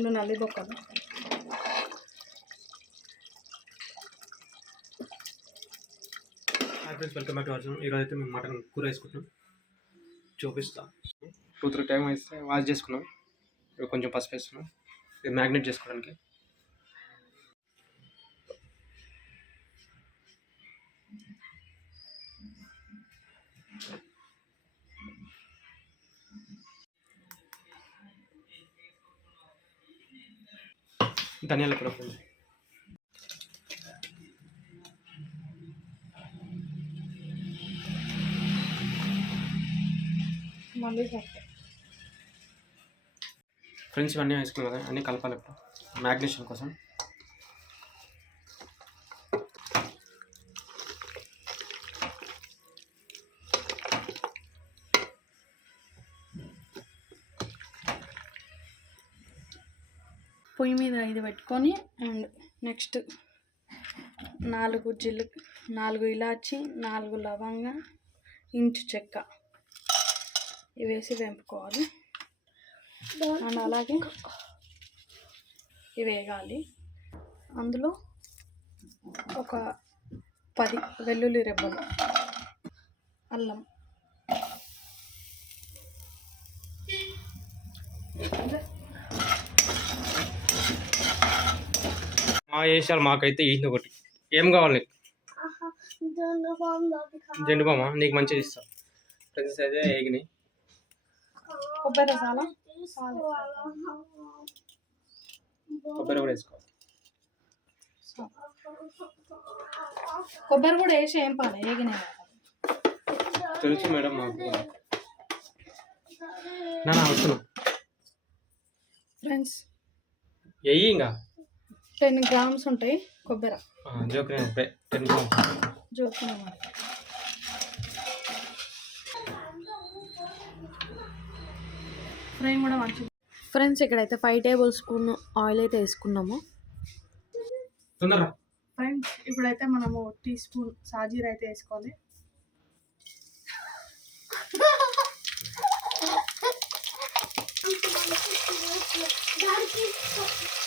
రెండు నల్లి బొక్కలు. Hi friends welcome back to Arjun ఈరోజు అయితే మేము మటన్ కూర వేసుకుంటున్నాం. చూపిస్తా. టూ త్రీ టైం వేస్తే వాష్ చేసుకున్నాం. ఇప్పుడు కొంచెం పసుపు వేస్తున్నాం ఇది మ్యాగ్నెట్ చేసుకోవడానికి. ధనియాల పొడి ఫ్రెండ్స్ ఫ్రెండ్స్ ఇవన్నీ వేసుకున్నాం కదా అన్నీ కలపాలి ఇప్పుడు. మ్యాగ్నేషన్ కోసం. పొయ్యి మీద ఇది పెట్టుకొని అండ్ నెక్స్ట్ నాలుగు జిల్లు నాలుగు ఇలాచి నాలుగు లవంగ ఇంచు చెక్క ఇవి వేసి వెంపుకోవాలి. అండ్ అలాగే ఇవి వేగాలి. అందులో ఒక పది వెల్లుల్లి రెబ్బలు అల్లం. మా వేసాలు మాకైతే ఏంటి ఒకటి. ఏం కావాలి నీకు? జెండు బామ్మ నీకు మంచిగా ఇస్తా. ఫ్రెండ్స్ అయితే ఏగినాయి కొబ్బరి రసాల? కొబ్బరి కూడా వేసుకోవాలి. కొబ్బరి కూడా వేసి ఏం పాలి? ఏగినాయి తెలుసు మేడం మాకు నా వస్తున్నా. ఫ్రెండ్స్. వెయ్యి ఇంకా? టెన్ గ్రామ్స్ ఉంటాయి కొబ్బరి. ఫ్రై కూడా మంచిది. ఫ్రెండ్స్ ఇక్కడైతే ఫైవ్ టేబుల్ స్పూన్ ఆయిల్ అయితే వేసుకున్నాము. ఫ్రెండ్స్ ఇప్పుడైతే మనము టీ స్పూన్ సాజీర అయితే వేసుకోవాలి.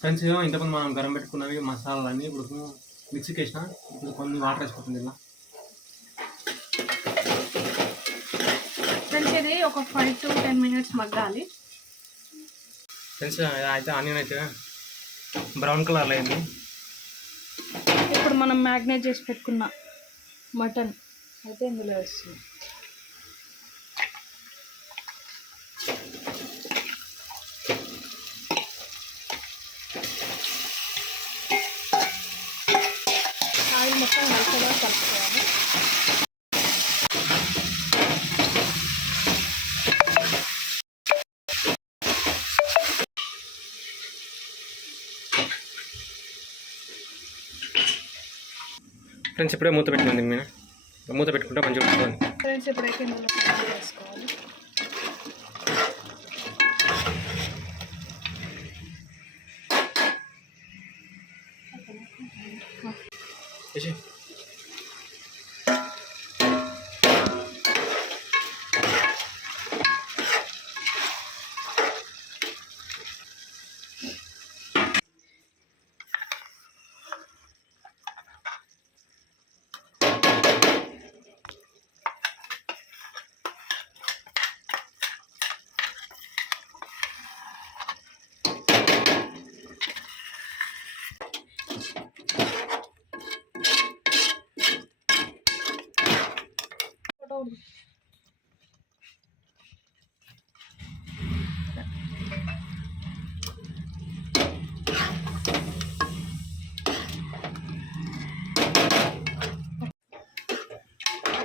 ఫ్రెండ్స్ ఇంతకుముందు మనం గరం పెట్టుకున్నవి మసాలాలన్నీ ఇప్పుడు మిక్సీకి వేసిన ఇప్పుడు కొన్ని వాటర్ వేసుకుంటుంది ఇలా. ఫ్రెండ్స్ ఇది ఒక ఫైవ్ టు టెన్ మినిట్స్ మగ్గాలి. ఫ్రెండ్స్ అయితే ఆనియన్ అయితే బ్రౌన్ కలర్లో అయింది. ఇప్పుడు మనం మ్యాగ్నేట్ చేసి పెట్టుకున్న మటన్. అయితే ఇందులో వేస్తుంది మొత్తం కలిసేలా కలుపుకోవాలి. ఫ్రెండ్స్ ఇప్పుడే మూత పెట్టింది మీరు మూత పెట్టుకుంటే మంచిగా ఉంటుంది. ఫ్రెండ్స్ ఇప్పుడైతే వేసుకోవాలి. వేసి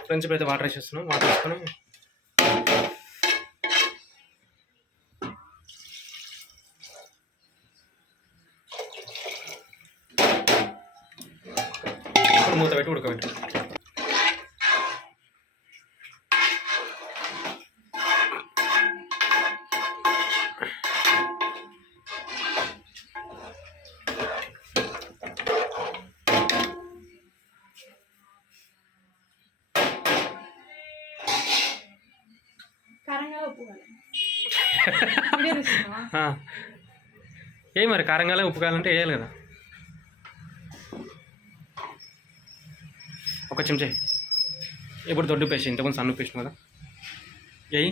ఫ్రెండ్స్ ఇప్పుడైతే వాటర్ వేసేస్తున్నాం. వాటర్ వేసుకొని మూత పెట్టి ఉడకబెట్టు ఏ మరి కారం కాలం ఉప్పు కావాలంటే వేయాలి కదా. ఒక చెంచా. ఇప్పుడు దొడ్డు పేసి ఇంతకుముందు సన్ను పేసిన కదా. ఏయి.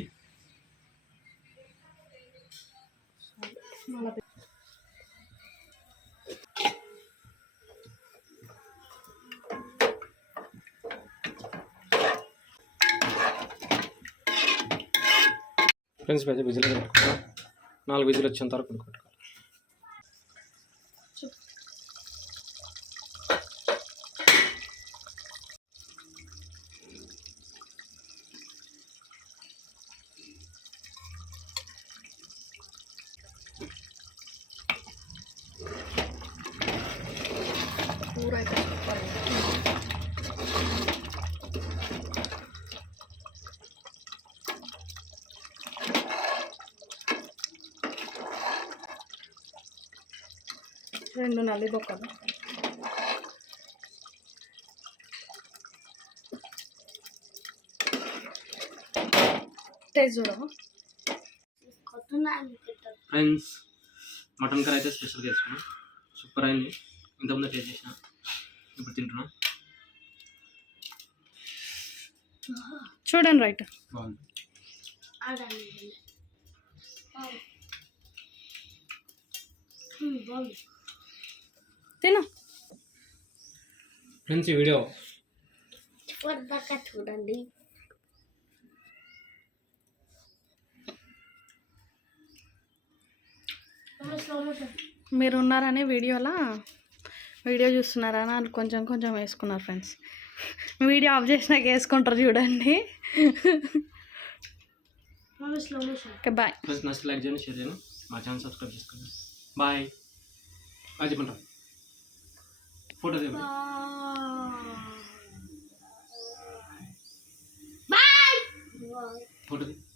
ఫ్రెండ్స్ అయితే విజిల్ పెట్టుకున్నా నాలుగు విజిల్ వచ్చేంత వరకు ఉడకబెట్టుకోవాలి రెండు నల్లి బొక్కలు టేస్ట్ ఫ్రెండ్స్ మటన్ కర్రీ అయితే స్పెషల్గా వేసుకున్నాం సూపర్ అయింది. ఇంతకుముందు టేస్ట్ చేసిన. ఇప్పుడు తింటున్నాం. చూడండి రైట్. బాగుంది. తిను. ఫ్రెండ్స్ ఈ వీడియో చూడండి. మీరు ఉన్నారని వీడియోలా? వీడియో చూస్తున్నారని వాళ్ళు కొంచెం కొంచెం వేసుకున్నారు ఫ్రెండ్స్. వీడియో ఆఫ్ చేసినాక వేసుకుంటారు చూడండి. Slow motion okay bye. Friends నచ్చితే లైక్ చేయండి షేర్ చేయండి మా ఛానల్ సబ్స్క్రైబ్ చేసుకోండి. బాయ్ బాయ్ ফটো দেবে ফটো দেবে